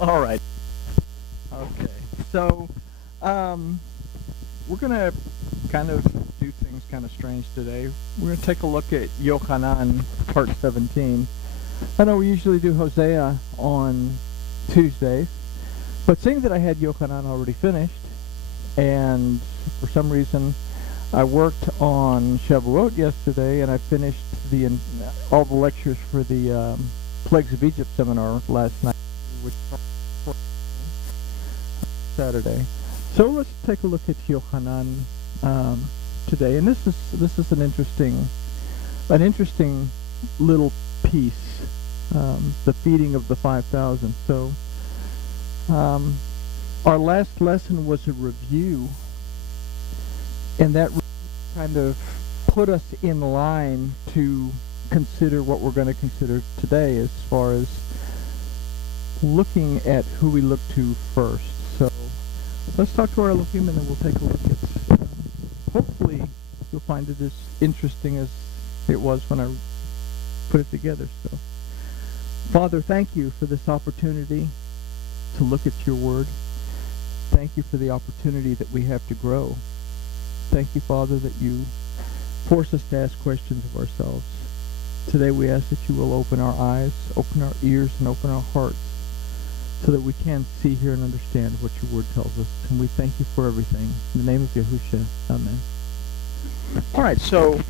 All right. Okay. So, we're going to kind of do things kind of strange today. We're going to take a look at Yochanan, part 17. I know we usually do Hosea on Tuesdays, but seeing that I had Yochanan already finished, and for some reason I worked on Shavuot yesterday, and I finished all the lectures for the Plagues of Egypt seminar last night, which was Saturday. So let's take a look at Yochanan today, and this is an interesting little piece, the feeding of the 5,000. So our last lesson was a review, and that kind of put us in line to consider what we're going to consider today as far as looking at who we look to first. So let's talk to our Elohim, and then we'll take a look at, hopefully you'll find it as interesting as it was when I put it together. So, Father, thank you for this opportunity to look at your word. Thank you for the opportunity that we have to grow. Thank you, Father, that you force us to ask questions of ourselves. Today we ask that you will open our eyes, open our ears, and open our hearts so that we can see, hear, and understand what your word tells us. And we thank you for everything. In the name of Yahushua, amen. All right, so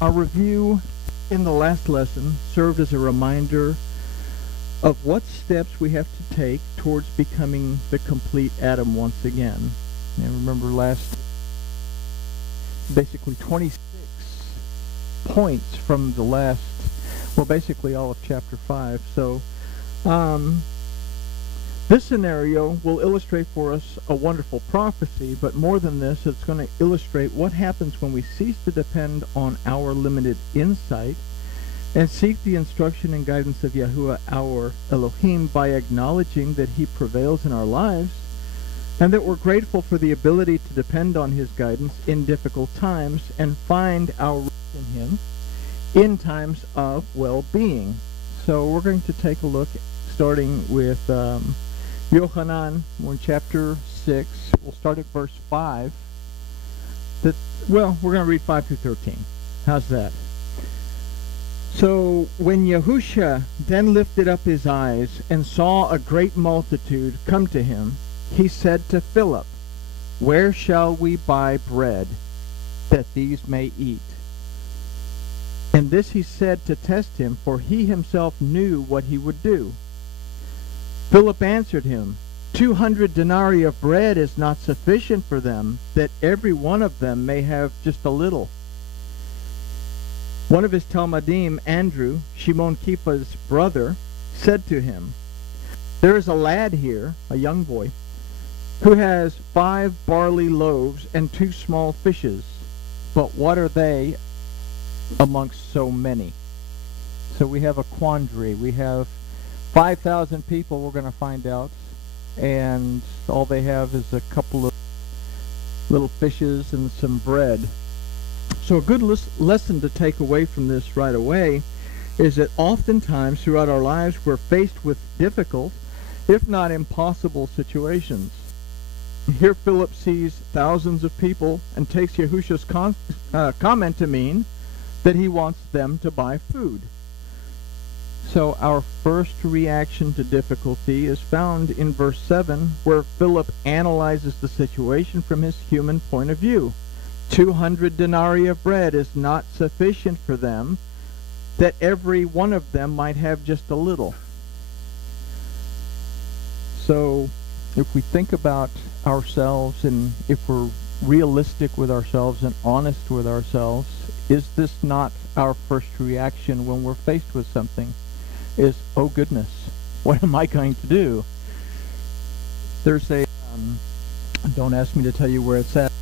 our review in the last lesson served as a reminder of what steps we have to take towards becoming the complete Adam once again. And remember basically 26 points from the last, well, basically all of chapter 5. So this scenario will illustrate for us a wonderful prophecy, but more than this, it's going to illustrate what happens when we cease to depend on our limited insight and seek the instruction and guidance of Yahuwah, our Elohim, by acknowledging that he prevails in our lives and that we're grateful for the ability to depend on his guidance in difficult times and find our rest in him in times of well-being. So we're going to take a look, starting with Yochanan. We're in chapter 6. We'll start at verse 5. We're going to read 5 through 13. How's that? So when Yahushua then lifted up his eyes and saw a great multitude come to him, he said to Philip, "Where shall we buy bread that these may eat?" And this he said to test him, for he himself knew what he would do. Philip answered him, 200 denarii of bread is not sufficient for them, that every one of them may have just a little. One of his Talmudim, Andrew, Shimon Kippa's brother, said to him, "There is a lad here, a young boy, who has 5 barley loaves and 2 small fishes, but what are they amongst so many?" So we have a quandary. We have 5,000 people, we're going to find out, and all they have is a couple of little fishes and some bread. So a good lesson to take away from this right away is that oftentimes throughout our lives we're faced with difficult, if not impossible, situations. Here Philip sees thousands of people and takes Yahushua's comment to mean that he wants them to buy food. So our first reaction to difficulty is found in verse 7, where Philip analyzes the situation from his human point of view. 200 denarii of bread is not sufficient for them, that every one of them might have just a little. So if we think about ourselves, and if we're realistic with ourselves and honest with ourselves, is this not our first reaction when we're faced with something? Is, oh goodness, what am I going to do? There's a, don't ask me to tell you where it's at,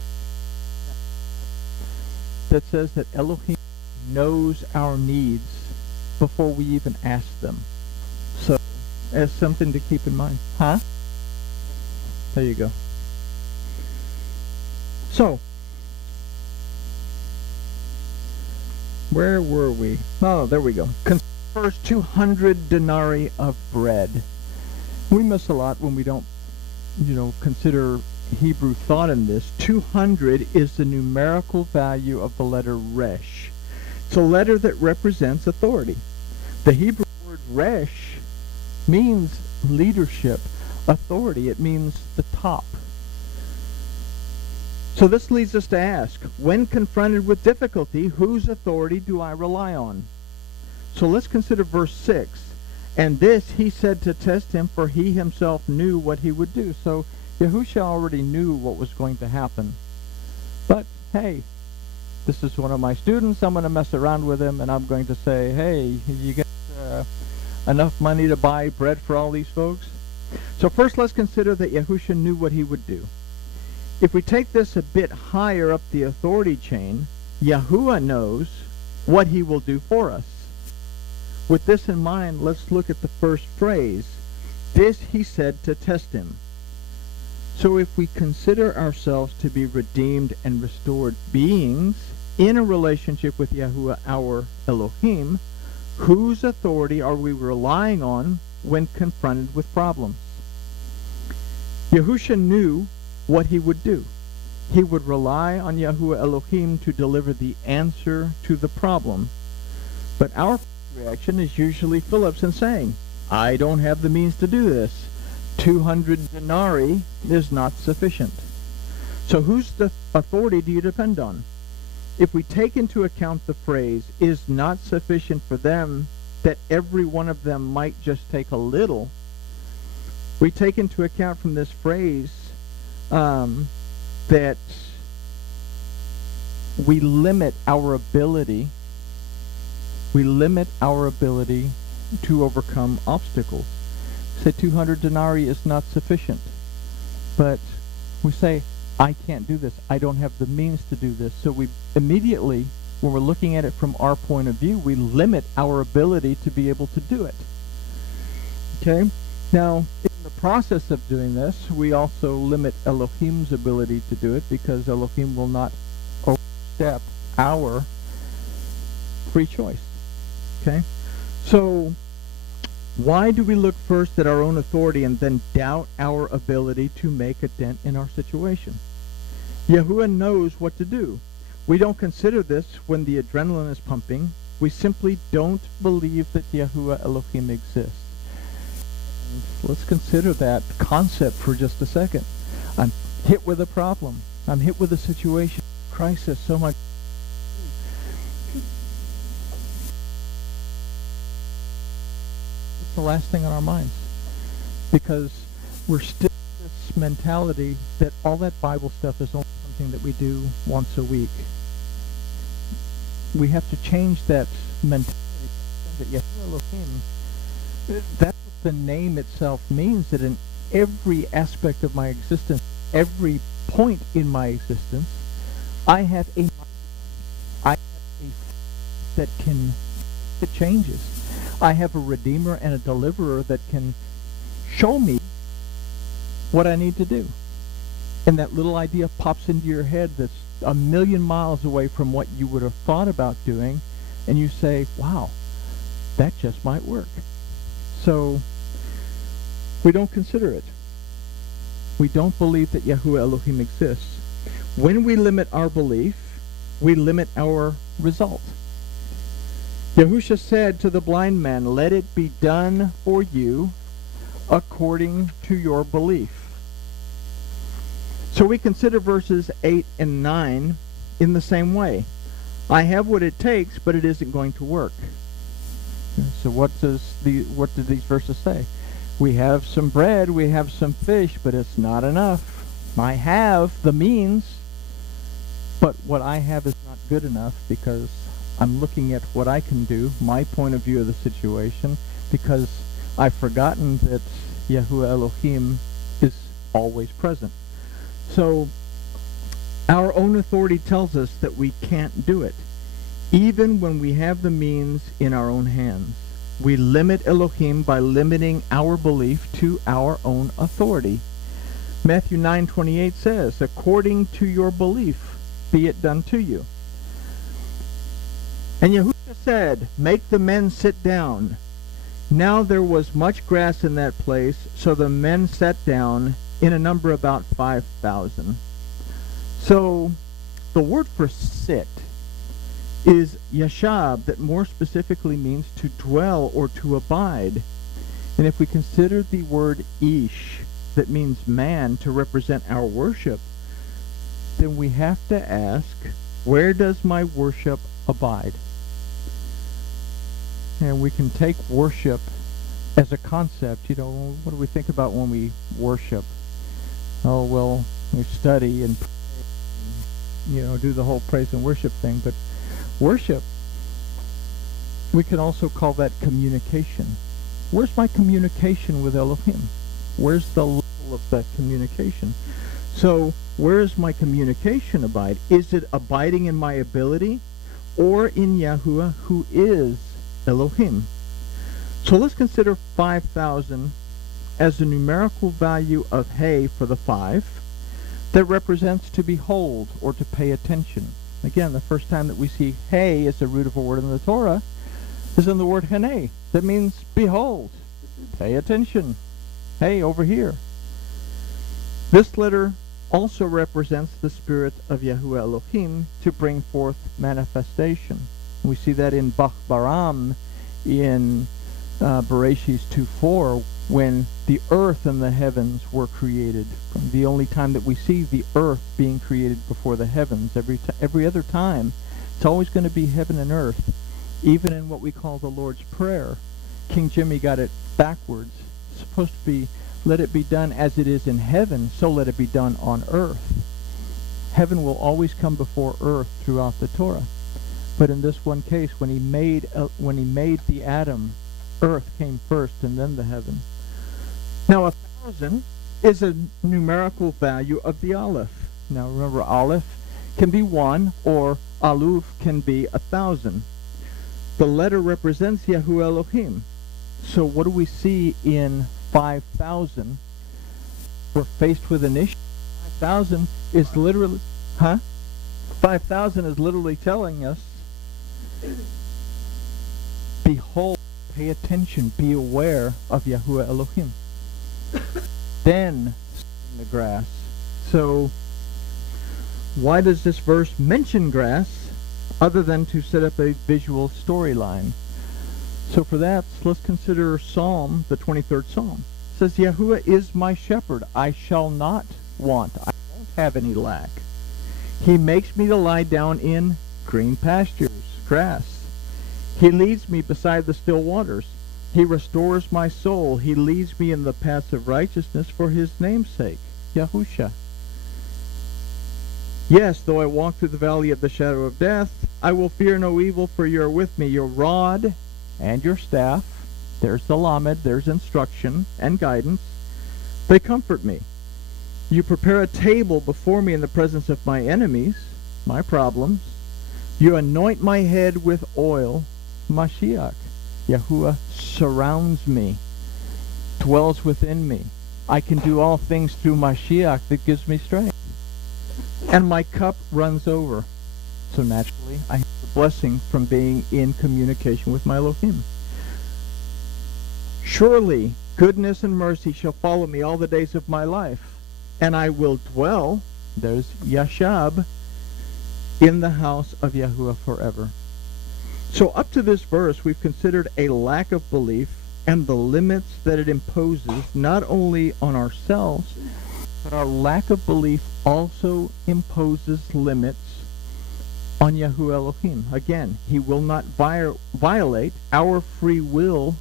that says that Elohim knows our needs before we even ask them. So, as something to keep in mind. Huh? There you go. So, where were we? Oh, there we go. First 200 denarii of bread. We miss a lot when we don't, consider Hebrew thought in this. 200 is the numerical value of the letter resh. It's a letter that represents authority. The Hebrew word resh means leadership, authority. It means the top. So this leads us to ask, when confronted with difficulty, whose authority do I rely on? So let's consider verse 6. And this he said to test him, for he himself knew what he would do. So Yahusha already knew what was going to happen. But, hey, this is one of my students. I'm going to mess around with him, and I'm going to say, hey, you get enough money to buy bread for all these folks? So first let's consider that Yahusha knew what he would do. If we take this a bit higher up the authority chain, Yahuwah knows what he will do for us. With this in mind, let's look at the first phrase. This he said to test him. So if we consider ourselves to be redeemed and restored beings in a relationship with Yahuwah, our Elohim, whose authority are we relying on when confronted with problems? Yahusha knew what he would do. He would rely on Yahuwah Elohim to deliver the answer to the problem. But our reaction is usually Philip's in saying, I don't have the means to do this. 200 denarii is not sufficient. So whose authority do you depend on? If we take into account the phrase, is not sufficient for them, that every one of them might just take a little, we take into account from this phrase that we limit our ability to overcome obstacles. Say 200 denarii is not sufficient, but we say, I can't do this. I don't have the means to do this. So we immediately, when we're looking at it from our point of view, we limit our ability to be able to do it. Okay? Now, in the process of doing this, we also limit Elohim's ability to do it, because Elohim will not overstep our free choice. Okay? So, why do we look first at our own authority and then doubt our ability to make a dent in our situation? Yahuwah knows what to do. We don't consider this when the adrenaline is pumping. We simply don't believe that Yahuwah Elohim exists. And let's consider that concept for just a second. I'm hit with a problem. I'm hit with a situation, crisis, so much. It's the last thing on our minds, because we're still in this mentality that all that Bible stuff is only something that we do once a week. We have to change that mentality. That Yahuwah Elohim, that's what the name itself means, that in every aspect of my existence, every point in my existence, I have a that can it changes. I have a Redeemer and a Deliverer that can show me what I need to do. And that little idea pops into your head that's a million miles away from what you would have thought about doing, and you say, wow, that just might work. So we don't consider it. We don't believe that Yahuwah Elohim exists. When we limit our belief, we limit our result. Yahusha said to the blind man, let it be done for you according to your belief. So we consider verses 8 and 9 in the same way. I have what it takes, but it isn't going to work. So what do these verses say? We have some bread, we have some fish, but it's not enough. I have the means, but what I have is not good enough, because I'm looking at what I can do, my point of view of the situation, because I've forgotten that Yahuwah Elohim is always present. So our own authority tells us that we can't do it, even when we have the means in our own hands. We limit Elohim by limiting our belief to our own authority. Matthew 9:28 says, according to your belief, be it done to you. And Yahushua said, make the men sit down. Now there was much grass in that place, so the men sat down in a number about 5,000. So the word for sit is yashab, that more specifically means to dwell or to abide. And if we consider the word ish, that means man, to represent our worship, then we have to ask, where does my worship abide? And we can take worship as a concept. You know, what do we think about when we worship? Oh, well, we study and, you know, do the whole praise and worship thing. But worship, we can also call that communication. Where's my communication with Elohim? Where's the level of that communication? So, where is my communication abide? Is it abiding in my ability or in Yahuwah, who is Elohim? So let's consider 5,000 as the numerical value of He for the 5 that represents to behold or to pay attention. Again, the first time that we see He as the root of a word in the Torah is in the word Hene. That means behold, pay attention. Hey, over here. This letter also represents the spirit of Yahuwah Elohim to bring forth manifestation. We see that in Bach Baram in Bereshis 2:4, when the earth and the heavens were created. The only time that we see the earth being created before the heavens. Every other time, it's always going to be heaven and earth. Even in what we call the Lord's Prayer, King Jimmy got it backwards. It's supposed to be, let it be done as it is in heaven, so let it be done on earth. Heaven will always come before earth throughout the Torah. But in this one case, when he made the atom, earth came first and then the heaven. Now 1,000 is a numerical value of the Aleph. Now remember, Aleph can be 1 or Aluf can be 1,000. The letter represents Yahuwah Elohim. So what do we see in 5,000? We're faced with an issue. 5,000 is literally, 5,000 is literally telling us, behold, pay attention, be aware of Yahuwah Elohim. Then the grass. So why does this verse mention grass other than to set up a visual storyline? So for that, let's consider Psalm, the 23rd Psalm. It says, Yahuwah is my shepherd, I shall not want, I won't have any lack. He makes me to lie down in green pastures, grass. He leads me beside the still waters. He restores my soul. He leads me in the paths of righteousness for his name's sake. Yahusha. Yes, though I walk through the valley of the shadow of death, I will fear no evil, for you are with me. Your rod and your staff, there's the lamed, there's instruction and guidance, they comfort me. You prepare a table before me in the presence of my enemies, my problems. You anoint my head with oil, Mashiach. Yahuwah surrounds me, dwells within me. I can do all things through Mashiach that gives me strength. And my cup runs over. So naturally, I have the blessing from being in communication with my Elohim. Surely, goodness and mercy shall follow me all the days of my life, and I will dwell, there's Yashab, in the house of Yahuwah forever. So up to this verse, we've considered a lack of belief and the limits that it imposes, not only on ourselves, but our lack of belief also imposes limits on Yahuwah Elohim. Again, he will not violate our free will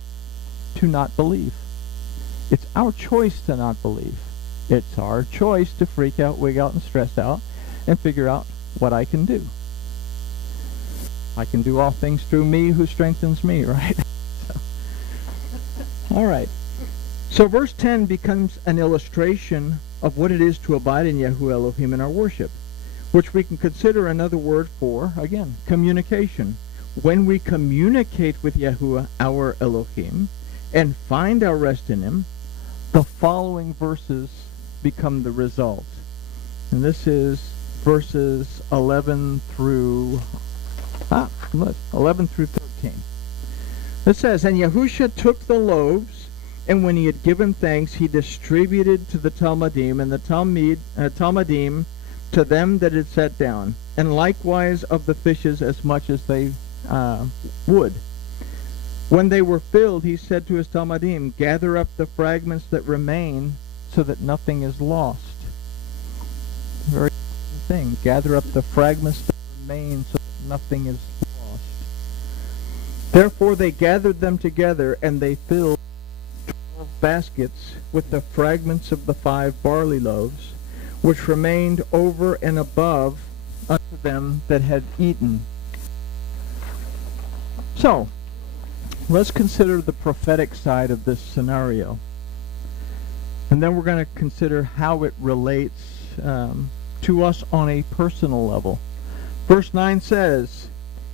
to not believe. It's our choice to not believe. It's our choice to freak out, wig out, and stress out, and figure out what I can do. I can do all things through me who strengthens me, right? All right. So verse 10 becomes an illustration of what it is to abide in Yahuwah Elohim in our worship, which we can consider another word for, again, communication. When we communicate with Yahuwah, our Elohim, and find our rest in him, the following verses become the result. And this is verses 11 through 13. It says, and Yahusha took the loaves, and when he had given thanks, he distributed to the Talmudim, and the Talmudim to them that had sat down, and likewise of the fishes as much as they would. When they were filled, he said to his Talmudim, gather up the fragments that remain, so that nothing is lost. Very important thing. Gather up the fragments that remain, so that nothing is lost. Therefore they gathered them together, and they filled 12 baskets with the fragments of the 5 barley loaves, which remained over and above unto them that had eaten. So, let's consider the prophetic side of this scenario. And then we're going to consider how it relates to us on a personal level. Verse 9 says,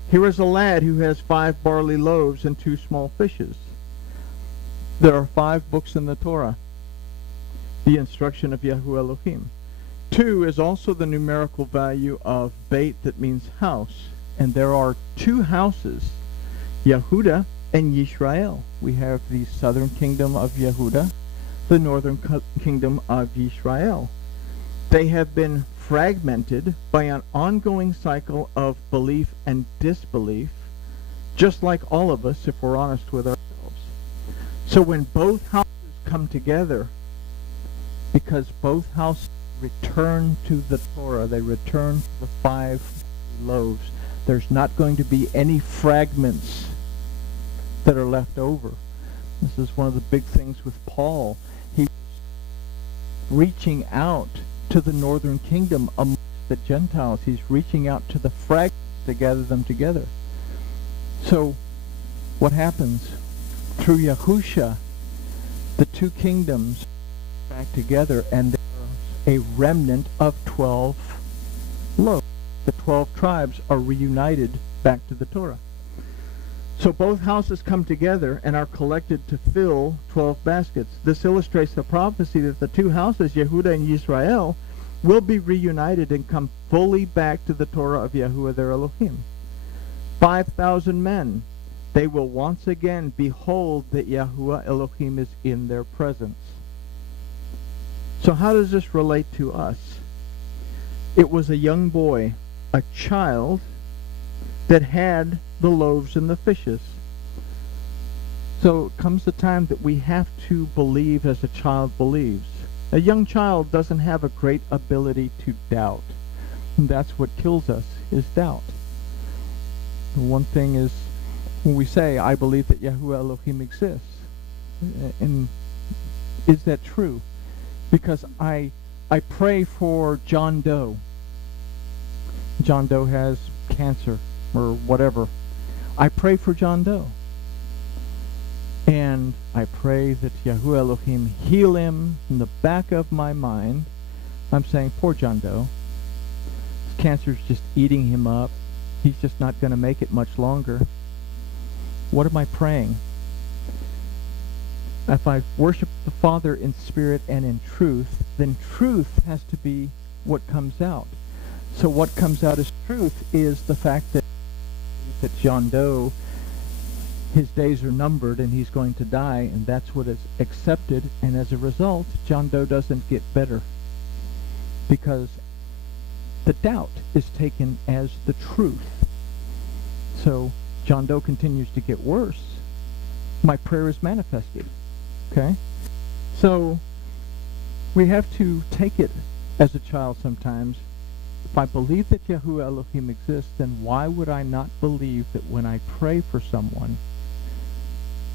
here is a lad who has 5 barley loaves and 2 small fishes. There are 5 books in the Torah. The instruction of Yahuwah Elohim. 2 is also the numerical value of Beit, that means house. And there are 2 houses, Yehuda and Yisrael. We have the southern kingdom of Yehuda, the northern kingdom of Yisrael. They have been fragmented by an ongoing cycle of belief and disbelief, just like all of us, if we're honest with ourselves. So when both houses come together, because both houses return to the Torah, they return to the 5 loaves, there's not going to be any fragments that are left over. This is one of the big things with Paul. He was reaching out to the northern kingdom amongst the Gentiles. He's reaching out to the fragments to gather them together. So what happens? Through Yahusha, the 2 kingdoms back together, and there are a remnant of 12 loaves. The 12 tribes are reunited back to the Torah. So both houses come together and are collected to fill 12 baskets. This illustrates the prophecy that the 2 houses, Yehuda and Yisrael, will be reunited and come fully back to the Torah of Yahuwah their Elohim. 5,000 men. They will once again behold that Yahuwah Elohim is in their presence. So how does this relate to us? It was a young boy, a child, that had the loaves and the fishes. So it comes the time that we have to believe as a child believes. A young child doesn't have a great ability to doubt. And that's what kills us, is doubt. And one thing is, when we say, I believe that Yahuwah Elohim exists, and is that true? Because I pray for John Doe. John Doe has cancer or whatever. I pray for John Doe. And I pray that Yahuwah Elohim heal him. In the back of my mind, I'm saying, poor John Doe. His cancer's just eating him up. He's just not going to make it much longer. What am I praying? If I worship the Father in spirit and in truth, then truth has to be what comes out. So what comes out as truth is the fact that John Doe, his days are numbered and he's going to die, and that's what is accepted, and as a result, John Doe doesn't get better because the doubt is taken as the truth. So John Doe continues to get worse. My prayer is manifested. Okay? So we have to take it as a child sometimes. If I believe that Yahuwah Elohim exists, then why would I not believe that when I pray for someone,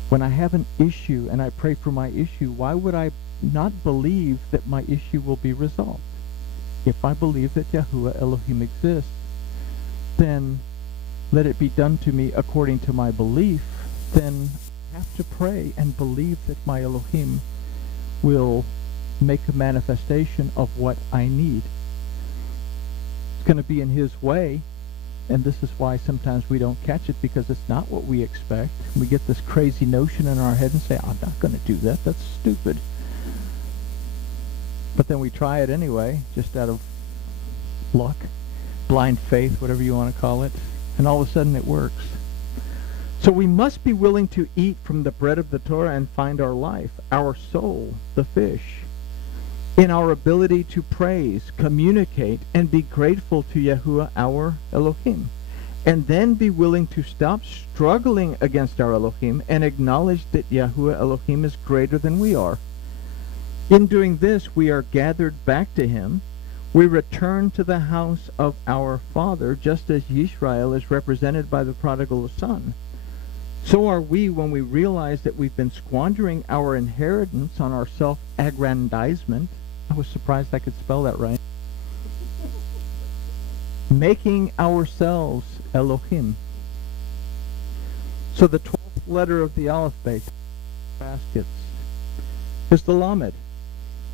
when I have an issue and I pray for my issue, why would I not believe that my issue will be resolved? If I believe that Yahuwah Elohim exists, then let it be done to me according to my belief. Then I have to pray and believe that my Elohim will make a manifestation of what I need. It's going to be in his way, and this is why sometimes we don't catch it, because it's not what we expect. We get this crazy notion in our head and say, I'm not going to do that, that's stupid. But then we try it anyway, just out of luck, blind faith, whatever you want to call it, and all of a sudden it works. So we must be willing to eat from the bread of the Torah and find our life, our soul, the fish, in our ability to praise, communicate, and be grateful to Yahuwah, our Elohim. And then be willing to stop struggling against our Elohim and acknowledge that Yahuwah Elohim is greater than we are. In doing this, we are gathered back to him. We return to the house of our Father, just as Yisrael is represented by the prodigal son. So are we when we realize that we've been squandering our inheritance on our self-aggrandizement. I was surprised I could spell that right. Making ourselves Elohim. So the 12th letter of the alphabet, baskets, is the Lamed.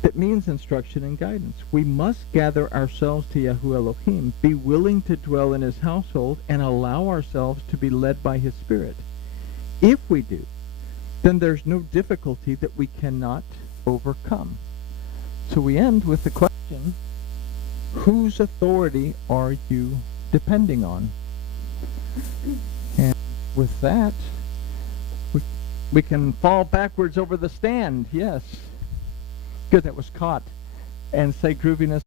It means instruction and guidance. We must gather ourselves to Yahuwah Elohim, be willing to dwell in his household, and allow ourselves to be led by his Spirit. If we do, then there's no difficulty that we cannot overcome. So we end with the question, whose authority are you depending on? And with that, we can fall backwards over the stand. Yes. Good, that was caught. And say grooviness.